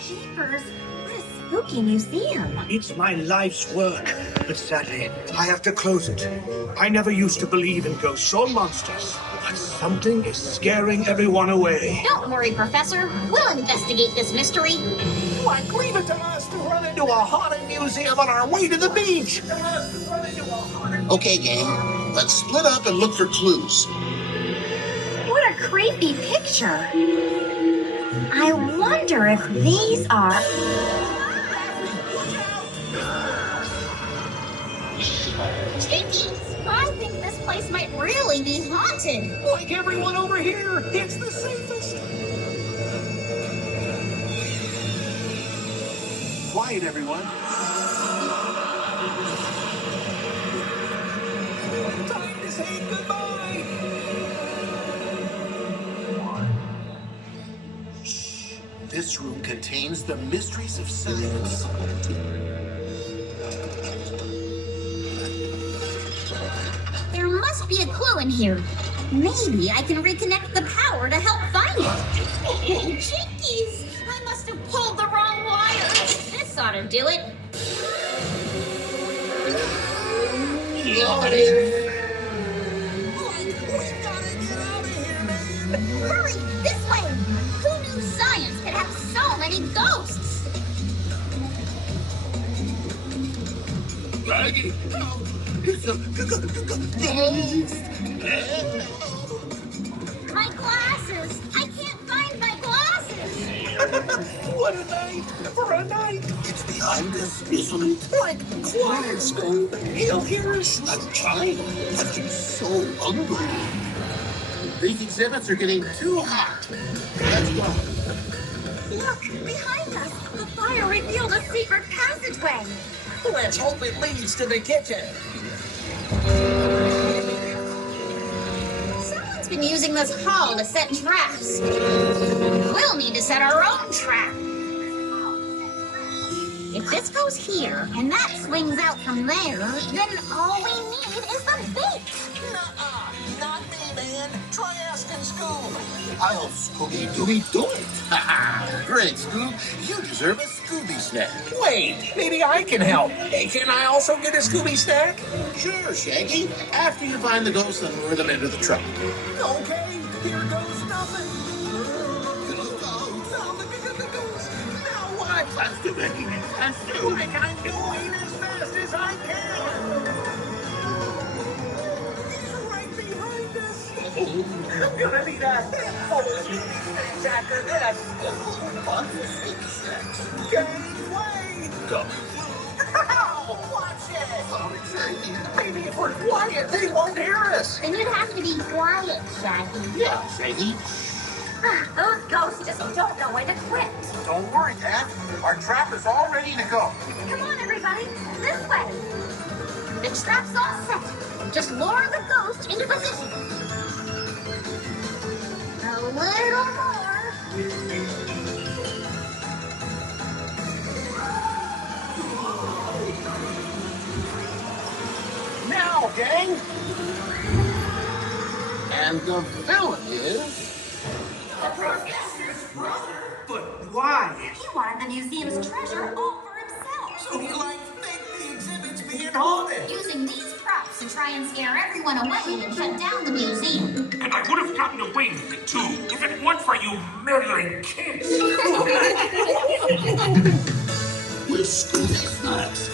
Jeepers, what a spooky museum. It's my life's work, but sadly, I have to close it. I never used to believe in ghosts or monsters, but something is scaring everyone away. Don't worry, Professor. We'll investigate this mystery. Like, leave it to us to run into a haunted museum on our way to the beach. Okay, gang, let's split up and look for clues. What a creepy picture. I wonder if these are... Jinkies! I think this place might really be haunted. Like everyone over here, it's the safest. Quiet, everyone. Time to say goodbye. Shh. This room contains the mysteries of science. There must be a clue in here. Maybe I can reconnect the power to help find it. Oh, Jinkies! I must have pulled the wrong wire. This ought to do it. Hurry! This way! Who knew science could have so many ghosts? Shaggy, My glasses! I can't find my glasses! What a night for a night. it's behind us, isn't it? Like, quiet, Scoob. He'll hear us. I'm trying, but I'm so hungry. These exhibits are getting too hot. Let's go. Look, behind us. The fire revealed a secret passageway. Let's hope it leads to the kitchen. Someone's been using this hall to set traps. We'll need to set our own trap. If this goes here and that swings out from there, then all we need is the bait. Nuh-uh. Not me, man. Try asking Scoob. I'll Scooby Doo do it. Great, Scoob. You deserve a Scooby snack. Wait, maybe I can help. Hey, can I also get a Scooby snack? Sure, Shaggy. After you find the ghosts and lure them into the truck. Okay, here goes nothing. Now what? Let's do it. Let's do it. I'm going as fast as I can. He's right behind us. I'm gonna need a handful of things after this. Fun Scooby snacks. Get away! Go. Watch it! Oh, Shaggy. Maybe if we're quiet, they won't hear us. Then you'd have to be quiet, Shaggy. Yeah, Shaggy. Those ghosts just don't know when to quit. Don't worry, Dad. Our trap is all ready to go. Come on, everybody. This way. The trap's all set. Just lure the ghost into position. A little more. Now, gang! And the villain is... But why? He wanted the museum's treasure all for himself. So he like think the exhibit's being haunted. Using these props to try and scare everyone away and shut down the museum. And I would have gotten away with it too, if it weren't for you meddling kids. We're Scooby snacks.